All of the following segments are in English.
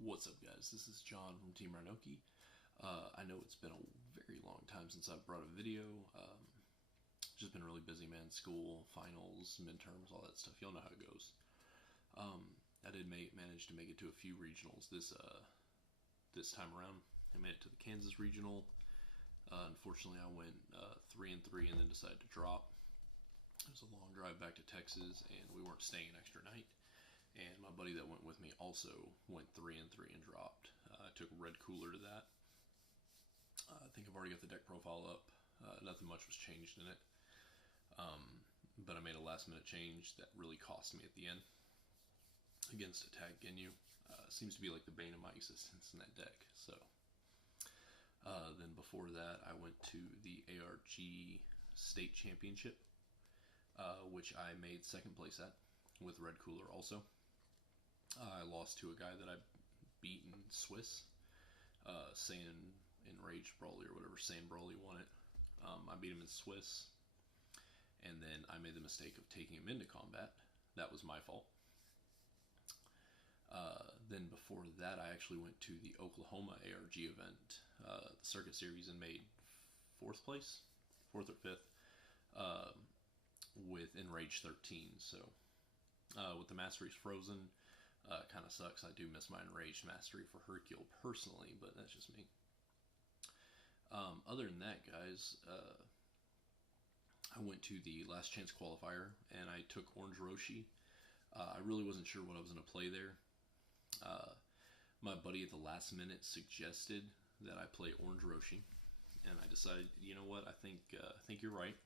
What's up, guys? This is John from Team Rinoki. I know it's been a very long time since I've brought a video. Just been really busy, man. School, finals, midterms, all that stuff. Y'all know how it goes. I did manage to make it to a few regionals this time around. I made it to the Kansas regional. Unfortunately, I went 3-3 and then decided to drop. It was a long drive back to Texas, and we weren't staying an extra night. And my buddy that went with me also went 3-3 and dropped. I took Red Cooler to that. I think I've already got the deck profile up. Nothing much was changed in it. But I made a last minute change that really cost me at the end against Attack Ginyu. Seems to be like the bane of my existence in that deck. So then before that, I went to the ARG State Championship, which I made second place at with Red Cooler also. I lost to a guy that I beat in Swiss. Saiyan Enraged Brawly or whatever, Saiyan Brawly won it. I beat him in Swiss, and then I made the mistake of taking him into combat. That was my fault. Then before that, I actually went to the Oklahoma ARG event, the Circuit Series, and made fourth place, fourth or fifth, with Enraged 13. So with the Masteries frozen, kind of sucks. I do miss my Enraged Mastery for Hercule personally, but that's just me. Other than that, guys, I went to the Last Chance Qualifier, and I took Orange Roshi. I really wasn't sure what I was going to play there. My buddy at the last minute suggested that I play Orange Roshi, and I decided, you know what, I think you're right.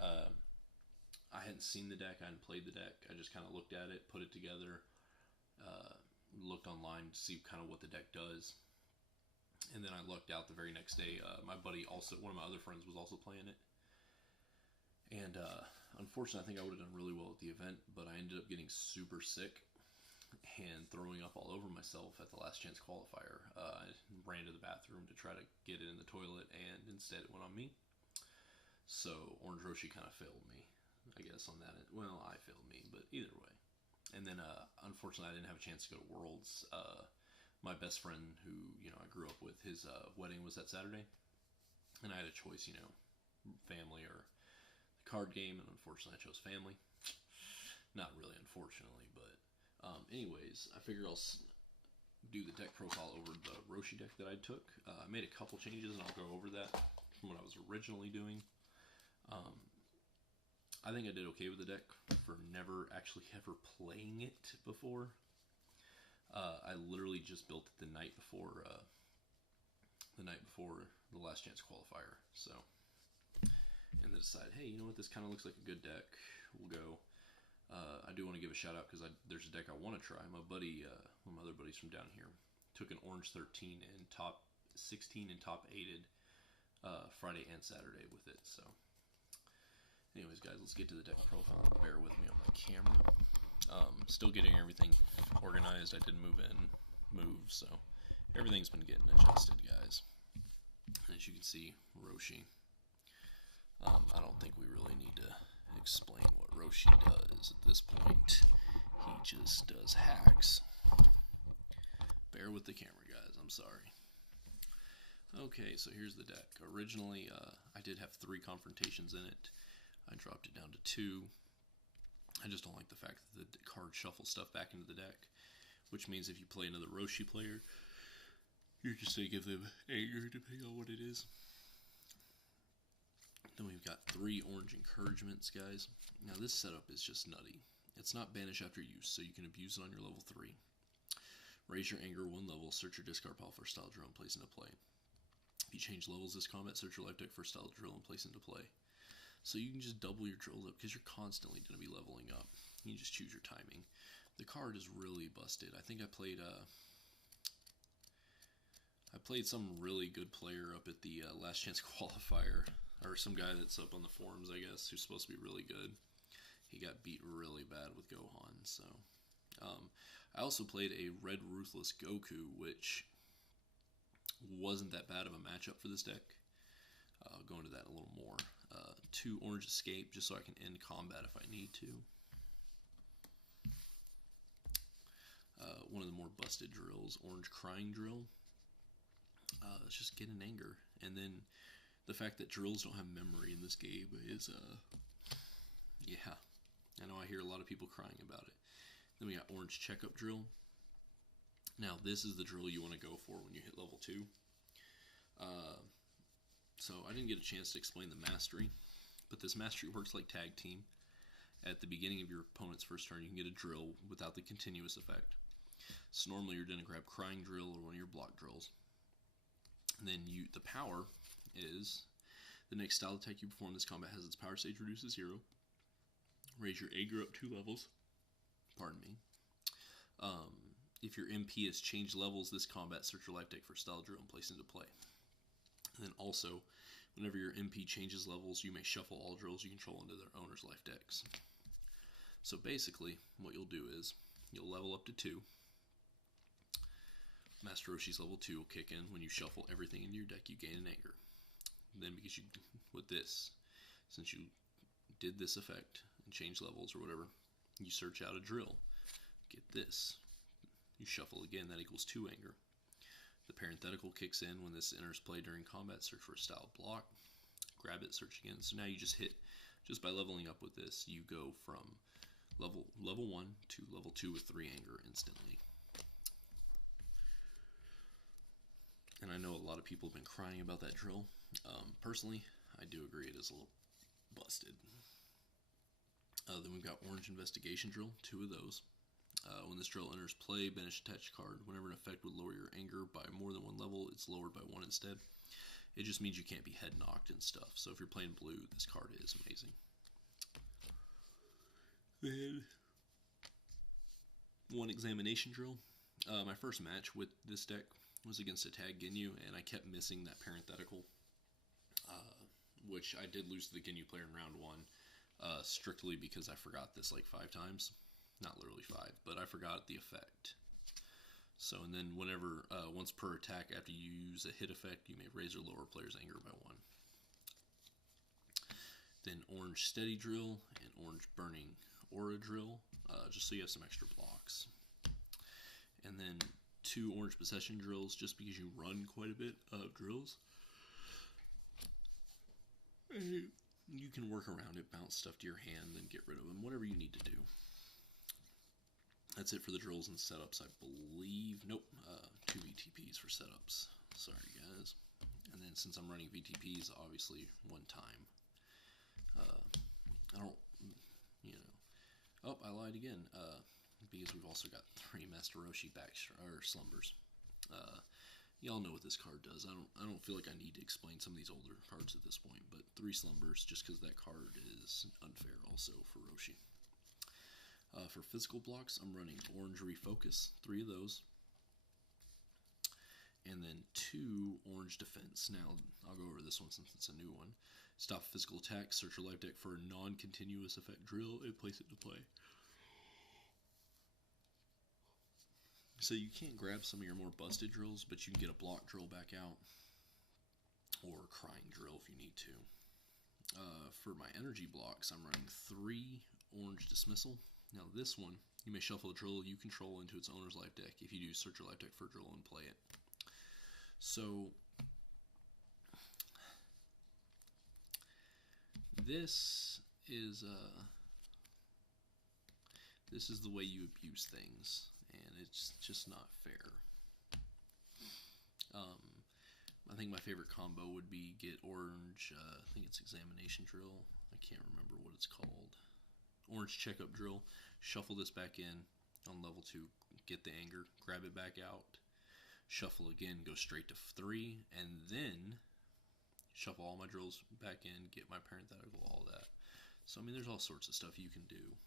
I hadn't seen the deck, I hadn't played the deck. I just kind of looked at it, put it together, looked online to see kind of what the deck does. And then I lucked out the very next day. My buddy also, one of my other friends was also playing it. And unfortunately, I think I would have done really well at the event, but I ended up getting super sick and throwing up all over myself at the Last Chance Qualifier. I ran to the bathroom to try to get it in the toilet, and instead it went on me. So Orange Roshi kind of failed me, I guess, on that. Well, I failed me, but either way. And then, unfortunately, I didn't have a chance to go to Worlds. My best friend, who I grew up with, his wedding was that Saturday, and I had a choice, family or the card game, and unfortunately, I chose family. Not really, unfortunately, but anyways, I figure I'll do the deck profile over the Roshi deck that I took. I made a couple changes, and I'll go over that from what I was originally doing. I think I did okay with the deck for never actually ever playing it before. I literally just built it the night before the Last Chance Qualifier. So, and then decided, hey, you know what? This kind of looks like a good deck. We'll go. I do want to give a shout out because there's a deck I want to try. My buddy, one of my other buddies from down here, took an Orange 13 and top 16 and top 8'd Friday and Saturday with it. So. Anyways, guys, let's get to the deck profile. Bear with me on my camera. Still getting everything organized. I did move, so everything's been getting adjusted, guys. And as you can see, Roshi. I don't think we really need to explain what Roshi does at this point. He just does hacks. Bear with the camera, guys. I'm sorry. Okay, so here's the deck. Originally, I did have 3 confrontations in it. I dropped it down to 2. I just don't like the fact that the card shuffles stuff back into the deck, which means if you play another Roshi player, you're just going to give them anger depending on what it is. Then we've got 3 orange encouragements, guys. Now this setup is just nutty. It's not banish after use, so you can abuse it on your level 3. Raise your anger 1 level, search your discard pile for style drill and place into play. If you change levels this combat, search your life deck for style drill and place into play. So you can just double your drills up because you're constantly going to be leveling up. You just choose your timing. The card is really busted. I think I played some really good player up at the Last Chance Qualifier, or some guy that's up on the forums, I guess, who's supposed to be really good. He got beat really bad with Gohan. So I also played a Red Ruthless Goku, which wasn't that bad of a matchup for this deck. I'll go into that a little more. 2 Orange Escape, just so I can end combat if I need to. one of the more busted drills, Orange Crying Drill. It's just get in anger. And then the fact that drills don't have memory in this game is, yeah. I know I hear a lot of people crying about it. Then we got Orange Checkup Drill. Now, this is the drill you want to go for when you hit level 2. So I didn't get a chance to explain the mastery, but this mastery works like tag team. At the beginning of your opponent's first turn, you can get a drill without the continuous effect. So normally you're going to grab Crying Drill or one of your block drills. And then the power is, the next style attack you perform this combat has its power stage reduced to 0. Raise your anger up 2 levels. Pardon me. If your MP has changed levels this combat, search your life deck for style drill and place it into play. And then also, whenever your MP changes levels, you may shuffle all drills you control into their owner's life decks. So basically, what you'll do is, you'll level up to 2. Master Roshi's level 2 will kick in. When you shuffle everything into your deck, you gain an anger. Then because you, with this, since you did this effect and changed levels or whatever, you search out a drill. Get this. You shuffle again, that equals 2 anger. The parenthetical kicks in when this enters play during combat. Search for a style block. Grab it, search again. So now you just hit, just by leveling up with this, you go from level 1 to level 2 with 3 anger instantly. And I know a lot of people have been crying about that drill. Personally, I do agree it is a little busted. Then we've got Orange Investigation Drill, 2 of those. When this drill enters play, banish attached card. Whenever an effect would lower your anger by more than 1 level, it's lowered by 1 instead. It just means you can't be head knocked and stuff. So if you're playing blue, this card is amazing. Then, one Examination Drill. My first match with this deck was against a Tag Ginyu, and I kept missing that parenthetical, which I did lose to the Ginyu player in round 1, strictly because I forgot this like 5 times. Not literally 5, but I forgot the effect. So, and then whenever, once per attack after you use a hit effect, you may raise or lower player's anger by 1. Then Orange Steady Drill and Orange Burning Aura Drill, just so you have some extra blocks. And then 2 Orange Possession Drills, just because you run quite a bit of drills. You can work around it, bounce stuff to your hand, then get rid of them, whatever you need to do. That's it for the drills and setups, I believe. Nope, 2 VTPs for setups. Sorry, guys. And then since I'm running VTPs, obviously 1 time. I don't, you know. Oh, I lied again. Because we've also got 3 Master Roshi slumbers. Y'all know what this card does. I don't feel like I need to explain some of these older cards at this point, but 3 slumbers, just because that card is unfair also for Roshi. For physical blocks, I'm running Orange Refocus, 3 of those. And then 2 Orange Defense. Now, I'll go over this one since it's a new one. Stop physical attack, search your life deck for a non-continuous effect drill, and place it to play. So you can't grab some of your more busted drills, but you can get a block drill back out. Or a crying drill if you need to. For my energy blocks, I'm running 3 Orange Dismissal. Now this one, you may shuffle a drill you control into its owner's life deck. If you do, search your life deck for a drill and play it. So, this is the way you abuse things, and it's just not fair. I think my favorite combo would be get Orange, I think it's Examination Drill, I can't remember what it's called. Orange Checkup Drill, shuffle this back in on level 2, get the anger, grab it back out, shuffle again, go straight to 3, and then shuffle all my drills back in, get my parenthetical, all that. So, I mean, there's all sorts of stuff you can do.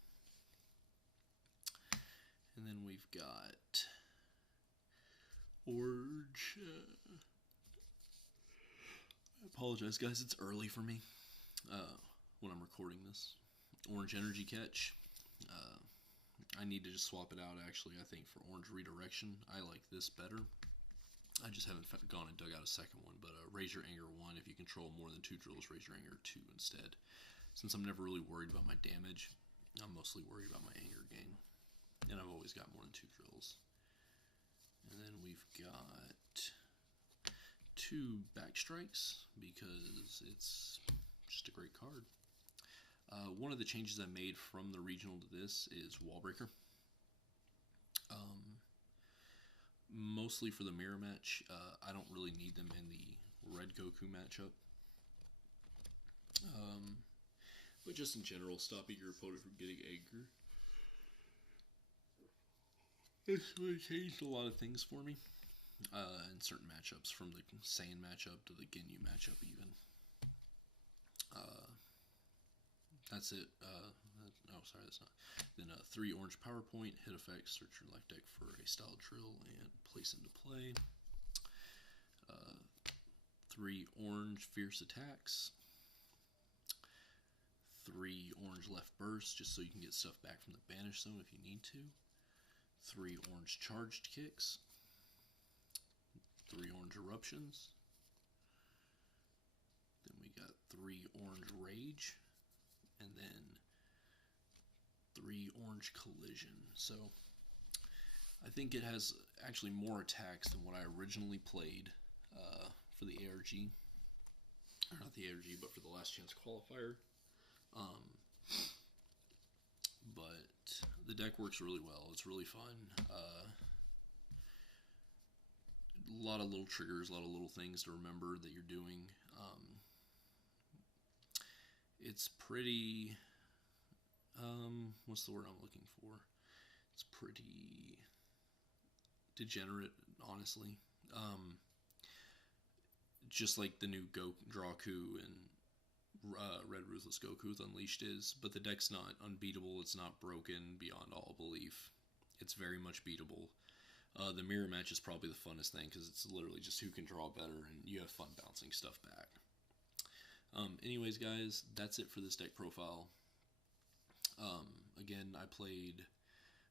And then we've got Orange, I apologize, guys, it's early for me when I'm recording this. Orange Energy Catch. I need to just swap it out, actually, I think, for Orange Redirection. I like this better. I just haven't gone and dug out a second one, but raise your anger 1. If you control more than 2 drills, raise your anger 2 instead. Since I'm never really worried about my damage, I'm mostly worried about my anger gain. And I've always got more than 2 drills. to Backstrikes because it's just a great card. One of the changes I made from the regional to this is Wallbreaker. Mostly for the mirror match. I don't really need them in the Red Goku matchup. But just in general, stopping your opponent from getting angry. It's really changed a lot of things for me. In certain matchups, from the Saiyan matchup to the Ginyu matchup even. That's it. Oh, sorry, that's not. Then 3 orange PowerPoint, hit effects, search your life deck for a style drill, and place into play. 3 orange fierce attacks. 3 orange left burst, just so you can get stuff back from the banish zone if you need to. 3 orange charged kicks. 3 orange eruptions. Then we got 3 orange rage. And then 3 orange collision. So I think it has actually more attacks than what I originally played for the ARG. Or not the ARG, but for the last chance qualifier. But the deck works really well. It's really fun. A lot of little triggers, a lot of little things to remember that you're doing. It's pretty, what's the word I'm looking for? It's pretty degenerate, honestly. Just like the new Draku and Red Ruthless Goku with Unleashed is, but the deck's not unbeatable. It's not broken beyond all belief. It's very much beatable. The mirror match is probably the funnest thing because it's literally just who can draw better, and you have fun bouncing stuff back. Anyways, guys, that's it for this deck profile. Again, I played,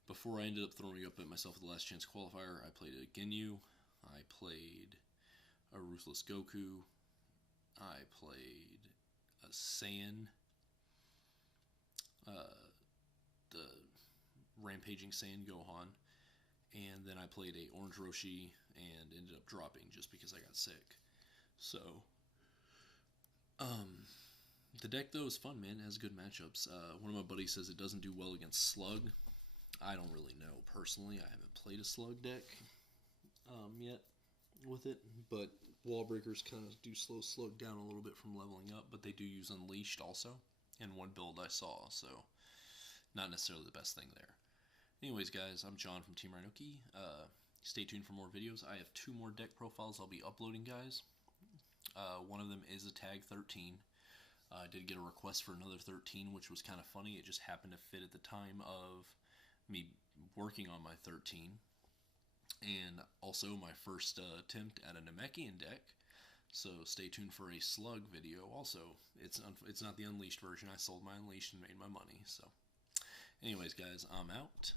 before I ended up throwing up at myself at the last chance qualifier, I played a Ginyu, I played a Ruthless Goku, I played a Saiyan, the Rampaging Saiyan Gohan, and then I played a Orange Roshi and ended up dropping just because I got sick. So, the deck, though, is fun, man. It has good matchups. One of my buddies says it doesn't do well against Slug. I don't really know, personally. I haven't played a Slug deck yet with it, but Wallbreakers kind of do slow Slug down a little bit from leveling up, but they do use Unleashed also in one build I saw, so not necessarily the best thing there. Anyways, guys, I'm John from Team Rhinoki. Stay tuned for more videos. I have 2 more deck profiles I'll be uploading, guys. One of them is a Tag 13. I did get a request for another 13, which was kind of funny. It just happened to fit at the time of me working on my 13. And also my first attempt at a Namekian deck. So stay tuned for a Slug video. Also, it's not the Unleashed version. I sold my Unleashed and made my money. So, anyways, guys, I'm out.